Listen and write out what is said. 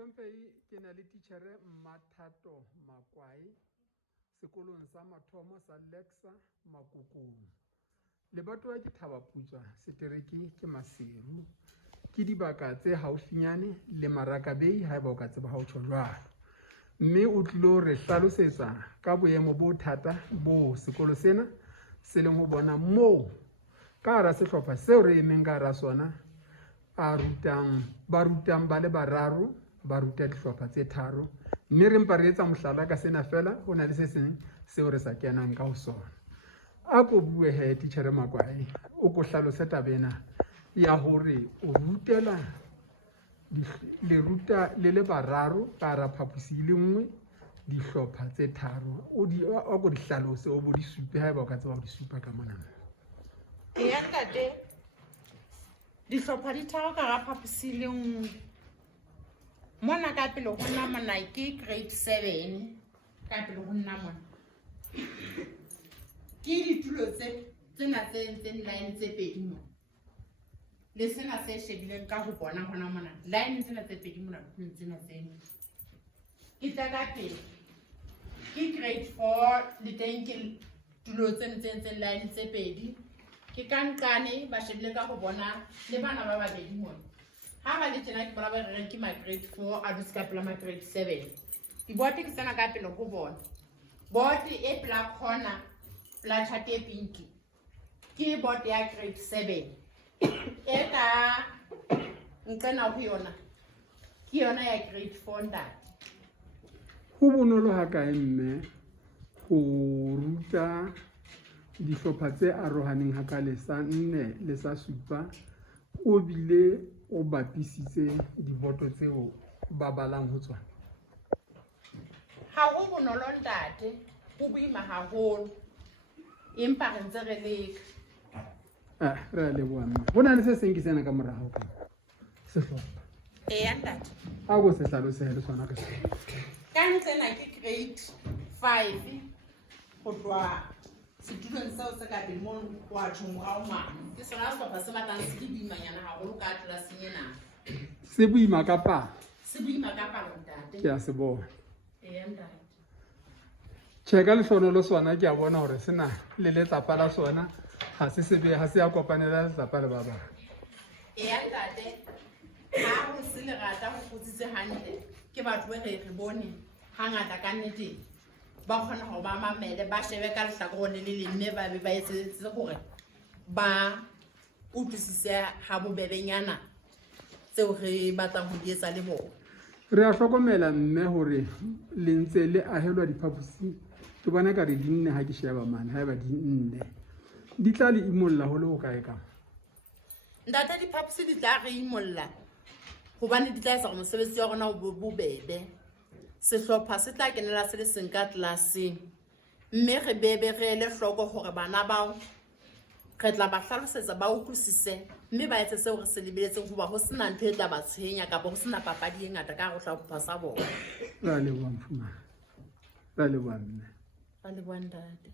mohlomphehi ke na le titjhere Mmathato Makwai sekolong sa mathomo sa Lexa Makokong. Lebatowa ke Thaba Putswa, setereke ke Maseru. Ke dibaka tse haufinyane le Marakabei haeba o ka tseba ha o tjho jwalo. Mme o tlilo re hlalosetsa ka boemo bo thata bo sekolo sena se leng ho bona moo ka hara sehlopha seo re emeng ka hara sona ba rutang ba le bararo ba ruta dihlopha tse tharo, mme re mpa re etsa mohlala ka sena fela ho na le se seng seo re sa kenang ka ho sona. A ko bue he titjhere Makwai, o ko hlalose taba ena ya hore o rutela le ruta le le bararo ka hara phaposi le nngwe dihlopha tse tharo. O ko di hlalose o bo di supe haeba o ka tseba ho di supa ka mona. Eya ntate, dihlopha di tharo ka hara phaposi le nngwe. Mona ka pele ho nna mona ke grade 7 ka pele ho nna mona. Ke ditulo tsena tse entseng line tse pedi mona. Le sena se shebileng ka ho bona hona mona. Line tsena tse pedi mona tsena tsena. Ke tla ka pele. Ke grade 4 le teng ke tulo tse entseng line tse pedi. Ke ka nqane ba shebile ka ho bona le bana ba babedi mona. Ha ba le tjena ke bona ba re ke my grade 4 a dutse ka pela my grade 7. Dibote ke tsena ka pele ho bona. Bote e pela corner pela chart e pinki ke bote ya grade 7. E ka nqena ho yona ke yona ya grade 4 ntate. Ho bonolo ha kae mme ho ruta dihlopha tse arohaneng ha ka le sa 4 le sa 7 o bile o bapisitse diboto tseo ba balang ho tsona? Ha ho bonolo ntate, ho boima haholo, empa re ntse re leka. Re a leboha mme. Ho na le se seng ke sena ka morao ka sehlopha. Eya ntate, A ko se hlalosehe le sona ka sona. ka nqena ke grade 5 ho tloha setulong seo se ka pele moo wa tjho morao mane. Ke sona sehlopha se batlang se boimanyana haholo ka tlelaseng ena. Se boima ka palo. Se boima ka palo ntate. Ke a se bona. Eya ntate. Tjhe, ka lehlohonolo sona ke a bona hore sena le letlapa la sona ha se ya kopanela letlapa le ba bang. Eya ntate, ha ho se lerata ho kgutsitse hantle ke batho ba re bone hangata ka nnete ba kgona ho ba mamele ba shebe ka lehlakoreng le leng, mme ba be ba etse hore ba utlwisise ha bobebenyana tseo re batlang ho di etsa le bona. Re a hlokomela mme hore le ntse le ahelwa diphaposi ke bona ka re di 4 ha ke sheba mane haeba di 4 di tla le imolla ho le ho kae ka. Ntate, diphaposi di tla re imolla hobane di tla etsa hore mosebetsi wa rona o be bobebe. Sehlopha se tla kenela se le seng ka tlelaseng, mme re bebe re ele hloko hore bana bao re tla ba hlalosetsa ba utlwisise, mme ba etse seo re se lebeletseng hoba ho sena ntho e tla ba tshenya kapa ho sena papadi e ngata ka hare ho hlopha sa bona. Ra leboha mfumana. Ra leboha mme. Ba leboha ntate.